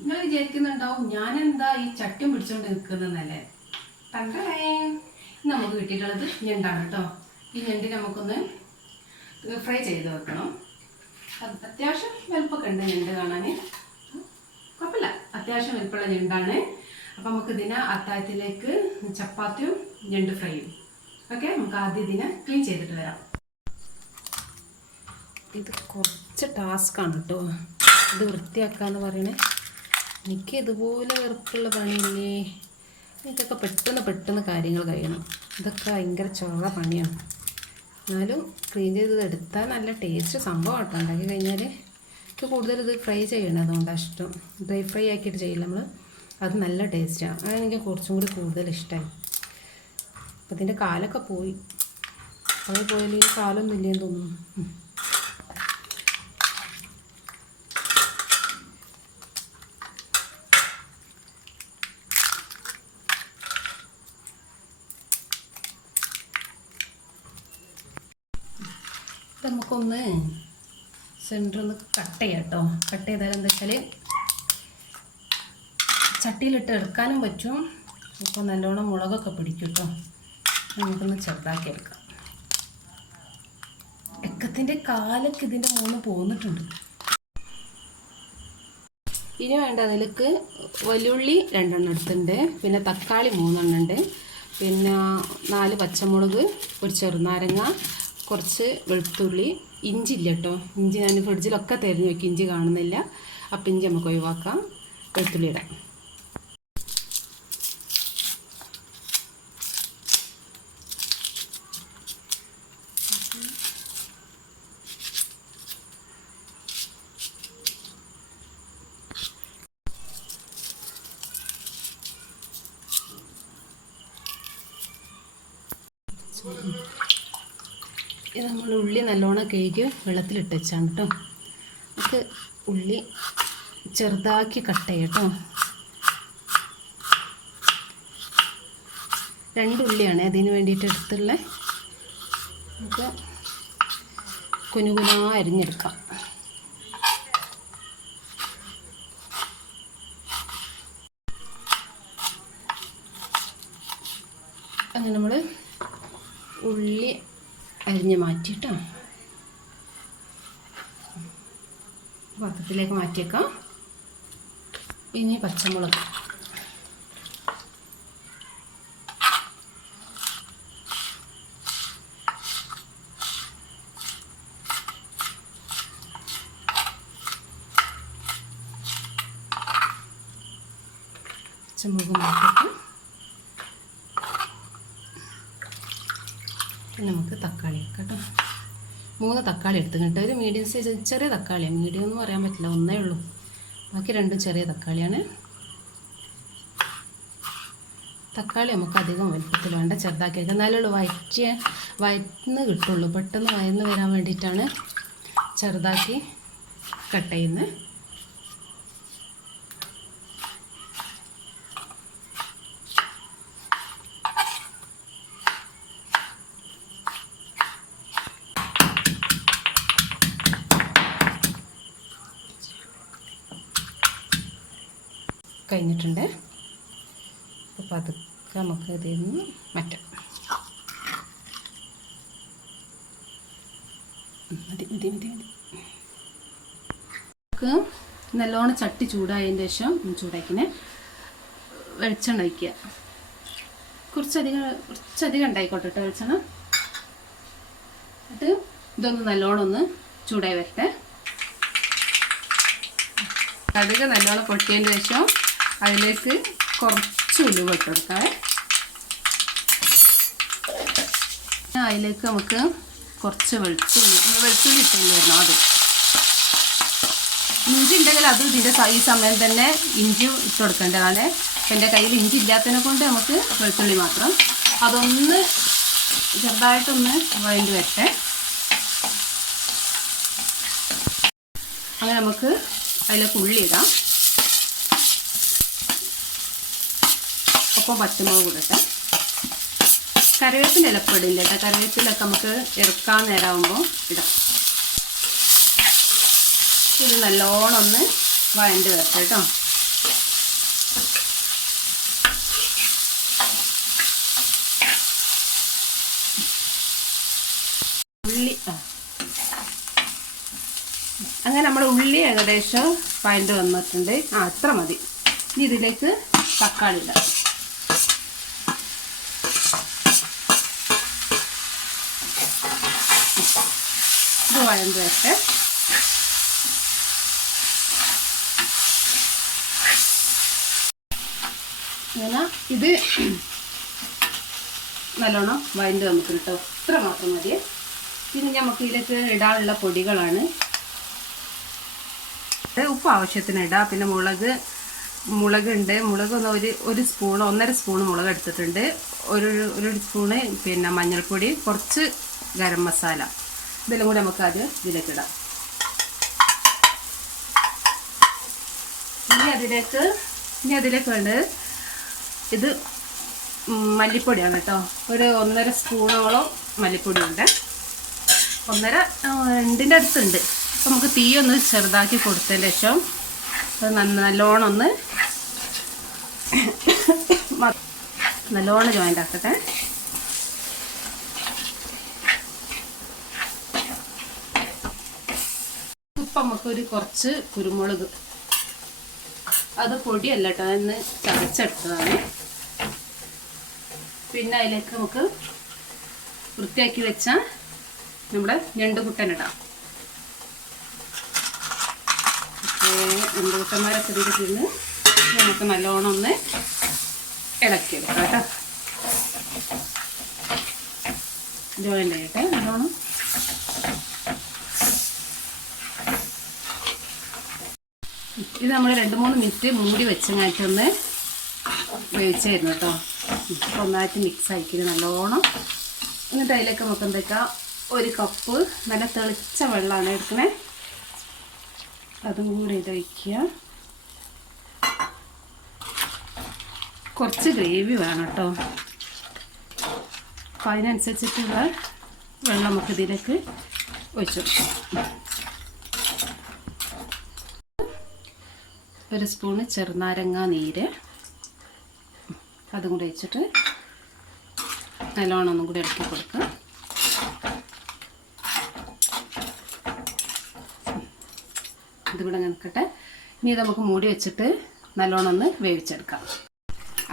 നിങ്ങൾ വിചാരിക്കുന്നുണ്ടാവും ഞാനെന്താ ഈ ചട്ടിയും പിടിച്ചോണ്ട് നിൽക്കുന്നതല്ലേ. തണ്ടേ നമുക്ക് കിട്ടിയിട്ടുള്ളത് ഞണ്ടാണ് കേട്ടോ. ഈ ഞണ്ട് നമുക്കൊന്ന് ഫ്രൈ ചെയ്ത് വെക്കണം. അത്യാവശ്യം വലുപ്പമൊക്കെ ഉണ്ട് ഞണ്ട് കാണാൻ, കുഴപ്പമില്ല, അത്യാവശ്യം വലുപ്പമുള്ള ഞണ്ടാണ്. അപ്പം നമുക്ക് ഇതിനെ അത്താഴത്തിലേക്ക് ചപ്പാത്തിയും ഞണ്ട് ഫ്രൈയും. ഓക്കെ, നമുക്ക് ആദ്യം ഇതിനെ ക്ലീൻ ചെയ്തിട്ട് വരാം. ഇത് കുറച്ച് ടാസ്ക്കാണ് കേട്ടോ, ഇത് വൃത്തിയാക്കാന്ന് പറയണേ. എനിക്ക് ഇതുപോലെ വെറുപ്പുള്ള പണിയില്ലേ, ഇതൊക്കെ പെട്ടെന്ന് കാര്യങ്ങൾ കഴിയണം. ഇതൊക്കെ ഭയങ്കര ചോറ പണിയാണ്. എന്നാലും ക്ലീൻ ചെയ്ത് എടുത്താൽ നല്ല ടേസ്റ്റ് സംഭവം കേട്ടോ. ഉണ്ടാക്കി കഴിഞ്ഞാൽ എനിക്ക് കൂടുതൽ ഇത് ഫ്രൈ ചെയ്യണം, അതുകൊണ്ടാണ് ഇഷ്ടം. ഡ്രൈ ഫ്രൈ ആക്കിയിട്ട് ചെയ്യില്ല നമ്മൾ, അത് നല്ല ടേസ്റ്റാണ്. അതാണ് എനിക്ക് കുറച്ചും കൂടി കൂടുതൽ ഇഷ്ടമായി. അപ്പം ഇതിൻ്റെ കാലൊക്കെ പോയി, അത് പോയാൽ ഈ കാലൊന്നും ഇല്ലെന്ന് തോന്നുന്നു. നമുക്കൊന്ന് സെൻറ്ററൊന്ന് കട്ട് ചെയ്യാം കേട്ടോ. കട്ട് ചെയ്താൽ എന്താ വെച്ചാൽ ചട്ടിയിലിട്ട് എടുക്കാനും പറ്റും. ഇപ്പോൾ നല്ലോണം മുളകൊക്കെ പിടിക്കും കേട്ടോ. നമുക്കൊന്ന് ചെറുതാക്കി എടുക്കാം. എക്കത്തിൻ്റെ കാലൊക്കെ ഇതിൻ്റെ മുകളിൽ പോന്നിട്ടുണ്ട്. ഇനി വേണ്ട അതിലേക്ക് വലിയുള്ളി 2 എണ്ണം എടുത്തിട്ടുണ്ട്, പിന്നെ തക്കാളി 3 എണ്ണം ഉണ്ട്, പിന്നെ 4 പച്ചമുളക്, ഒരു ചെറുനാരങ്ങ, കുറച്ച് വെളുത്തുള്ളി, ഇഞ്ചി ഇല്ല കേട്ടോ. ഇഞ്ചി ഞാൻ ഫ്രിഡ്ജിലൊക്കെ തിരഞ്ഞു നോക്കി, ഇഞ്ചി കാണുന്നില്ല. അപ്പം ഇഞ്ചി നമുക്ക് ഒഴിവാക്കാം, വെളുത്തുള്ളി ഇടാം. ഇത് നമ്മൾ ഉള്ളി നല്ലോണം കഴുകി വെള്ളത്തിലിട്ട് വെച്ചാണ് കേട്ടോ. നമുക്ക് ഉള്ളി ചെറുതാക്കി കട്ട് ചെയ്യാം കേട്ടോ. 2 ഉള്ളിയാണ് അതിന് വേണ്ടിയിട്ട് എടുത്തുള്ള. നമുക്ക് കുനുകുനാ അരിഞ്ഞെടുക്കാം. അങ്ങനെ നമ്മൾ ഉള്ളി അരിഞ്ഞ് മാറ്റിയിട്ടോ പാത്രത്തിലേക്ക് മാറ്റിയേക്കാം. ഇനി പച്ചമുളക്, മാറ്റിയേക്കാം. നമുക്ക് തക്കാളി കേട്ടോ, 3 തക്കാളി എടുത്ത് കേട്ടോ. ഒരു മീഡിയം സൈസ് ചെറിയ തക്കാളിയാണ്, മീഡിയം ഒന്നും പറയാൻ പറ്റില്ല, ഒന്നേ ഉള്ളൂ. ബാക്കി 2 ചെറിയ തക്കാളിയാണ്. തക്കാളി നമുക്ക് അധികം വലുപ്പത്തിൽ വേണ്ട, ചെറുതാക്കി എന്നാലുള്ളൂ വയറ്റിന്ന് കിട്ടുള്ളൂ. പെട്ടെന്ന് വയന്ന് വരാൻ വേണ്ടിയിട്ടാണ് ചെറുതാക്കി കട്ട് ചെയ്യുന്നത്. കഴിഞ്ഞിട്ടുണ്ട്. അപ്പോൾ അതൊക്കെ നമുക്ക് ഇതിൽ നിന്ന് മാറ്റാം. മതി. നമുക്ക് നല്ലോണം ചട്ടി ചൂടായതിന് ശേഷം ചൂടാക്കിനെ വെളിച്ചെണ്ണ ഒഴിക്കുക. കുറച്ചധികം ഉണ്ടായിക്കോട്ടെ കേട്ടോ വെളിച്ചെണ്ണ. എന്നിട്ട് ഇതൊന്ന് നല്ലോണം ഒന്ന് ചൂടായി വരട്ടെ. കടുക് നല്ലോണം പൊട്ടിയതിന് ശേഷം അതിലേക്ക് കുറച്ച് ഉലുവ ഇട്ട് കൊടുക്കാം. അതിലേക്ക് നമുക്ക് കുറച്ച് വെളുത്തുള്ളി ഇട്ടുകൊണ്ട് വരണം. അത് ഇഞ്ചി ഉണ്ടെങ്കിൽ അത് ഇതിൻ്റെ ഈ സമയം തന്നെ ഇഞ്ചി ഇട്ട് കൊടുക്കേണ്ടതാണ്. എൻ്റെ കയ്യിൽ ഇഞ്ചി ഇല്ലാത്തതിനെ കൊണ്ട് നമുക്ക് വെളുത്തുള്ളി മാത്രം. അതൊന്ന് ചെറുതായിട്ടൊന്ന് വഴണ്ടി വരട്ടെ. അങ്ങനെ നമുക്ക് അതിലേക്ക് ഉള്ളി ഇടാം. ഒപ്പം പച്ചമുളക് ഇടട്ടെ. കറിവേപ്പിൻ്റെ ഇലപ്പം ഇടില്ല കേട്ടോ. കറിവേപ്പിലൊക്കെ നമുക്ക് ഇറക്കാൻ നേരമാകുമ്പോൾ ഇടാം. ഇത് നല്ലോണം ഒന്ന് വഴണ്ട് വരട്ടെ കേട്ടോ. ഉള്ളി അങ്ങനെ നമ്മുടെ ഉള്ളി ഏകദേശം വഴണ്ട് വന്നിട്ടുണ്ട്. അത്ര മതി. ഇനി ഇതിലേക്ക് തക്കാളി ഇടാം. ഇത് വഴണ്ട് വരട്ടെ. അങ്ങനെ ഇത് നല്ലോണം വഴണ്ട് നമുക്ക് കിട്ടും. ഇത്ര മാത്രം മതി. പിന്നെ നമുക്ക് ഇതിലേക്ക് ഇടാനുള്ള പൊടികളാണ്. ഉപ്പ് ആവശ്യത്തിന് ഇടാം. പിന്നെ മുളകുണ്ട്. മുളകൊന്ന് ഒരു സ്പൂൺ 1.5 സ്പൂൺ മുളക് എടുത്തിട്ടുണ്ട്. ഒരു സ്പൂണ് പിന്നെ മഞ്ഞൾപ്പൊടി, കുറച്ച് ഗരം മസാല, ഇതെല്ലാം കൂടി നമുക്ക് അത് ഇതിലേക്ക് ഇടാം. ഇനി അതിലേക്ക് വേണ്ടത് ഇത് മല്ലിപ്പൊടിയാണ് കേട്ടോ. ഒരു 1.5 സ്പൂണോളം മല്ലിപ്പൊടി ഉണ്ട്. 2ൻ്റെ അടുത്തുണ്ട്. അപ്പം നമുക്ക് തീ ഒന്ന് ചെറുതാക്കി കൊടുത്തതിന് ശേഷം നല്ലോണം ഒന്ന് നല്ലോണം ജോയിൻ്റ് ആക്കട്ടെ. ഇപ്പം നമുക്കൊരു കുറച്ച് കുരുമുളക്, അത് പൊടിയല്ല കേട്ടോ, അതൊന്ന് ചതച്ചെടുത്തതാണ്. പിന്നെ അതിലേക്ക് നമുക്ക് വൃത്തിയാക്കി വെച്ച നമ്മുടെ ഞണ്ടുകുട്ടനിടാം. ഞണ്ടുകുട്ടന്മാരൊക്കെ ഇതിന് നമുക്ക് നല്ലോണം ഒന്ന് ഇളക്കിയെടുക്കാം കേട്ടോ. ജോയിൻ്റ് ആയിട്ടെ നല്ലോണം. ഇത് നമ്മൾ 2-3 മിനിറ്റ് മൂടി വെച്ചങ്ങായിട്ടൊന്ന് വേവിച്ചായിരുന്നു കേട്ടോ. അപ്പോൾ ഒന്നായിട്ട് മിക്സ് ആക്കിയത് നല്ലോണം. എന്നിട്ട് അതിലേക്ക് നമുക്ക് എന്തൊക്കെയാ, 1 കപ്പ് നല്ല തെളിച്ച വെള്ളമാണ് എടുക്കണേ. അതും കൂടി ഇത് വയ്ക്കുക. കുറച്ച് ഗ്രേവി വേണം കേട്ടോ. അപ്പോൾ അതിനനുസരിച്ചിട്ടുള്ള വെള്ളം നമുക്ക് ഇതിലേക്ക് ഒഴിച്ചു. 1 സ്പൂണ് ചെറുനാരങ്ങ നീര്, അതും കൂടി വെച്ചിട്ട് നല്ലോണം ഒന്നും കൂടി ഇളക്കി കൊടുക്കുക. ഇതിവിടെ നിൽക്കട്ടെ. ഇനി ഇത് നമുക്ക് മൂടി വെച്ചിട്ട് നല്ലോണം ഒന്ന് വേവിച്ചെടുക്കാം.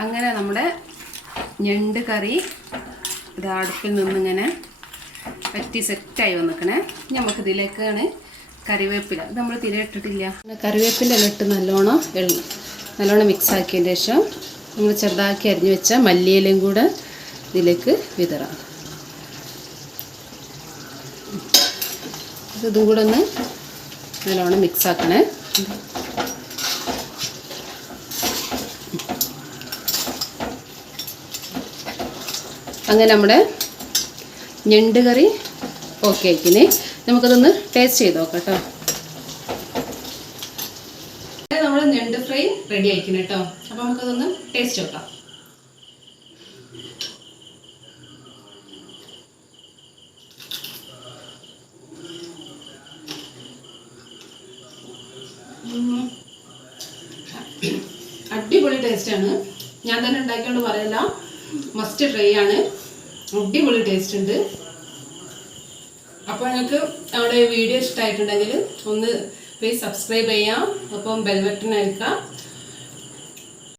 അങ്ങനെ നമ്മുടെ ഞണ്ട് കറി ഇത് അടുപ്പിൽ നിന്നിങ്ങനെ പറ്റി സെറ്റായി വന്നിക്കണേ. നമുക്ക് ഇതിലേക്കാണ് കറിവേപ്പില. ഇത് നമ്മൾ തിരെ ഇട്ടിട്ടില്ല. കറിവേപ്പില ഇട്ട് നല്ലോണം മിക്സ് ആക്കിയതിന് ശേഷം നമ്മൾ ചെറുതാക്കി അരിഞ്ഞു വെച്ച മല്ലിയിലയും കൂടെ ഇതിലേക്ക് വിതറാം. ഇതും കൂടെ ഒന്ന് നല്ലോണം മിക്സ് ആക്കണേ. അങ്ങനെ നമ്മുടെ ഞണ്ട് കറി ഓക്കെ ആക്കിന്. നമുക്കതൊന്ന് ടേസ്റ്റ് ചെയ്ത് നോക്കാം കേട്ടോ. നമ്മൾ ഞണ്ട് ഫ്രൈ റെഡി ആയിക്കുന്നു കേട്ടോ. അപ്പോൾ നമുക്കതൊന്ന് ടേസ്റ്റ് നോക്കാം. അടിപൊളി ടേസ്റ്റാണ്. ഞാൻ തന്നെ ഉണ്ടാക്കിയോണ്ട് പറയല്ല, മസ്റ്റ് ട്രൈ ആണ്. അടിപൊളി ടേസ്റ്റ് ഉണ്ട്. അപ്പോൾ നിങ്ങൾക്ക് നമ്മുടെ വീഡിയോ ഇഷ്ടമായിട്ടുണ്ടെങ്കിൽ ഒന്ന് പ്ലീസ് സബ്സ്ക്രൈബ് ചെയ്യാം. അപ്പം ബെൽ ബട്ടൺ അടിക്കുക.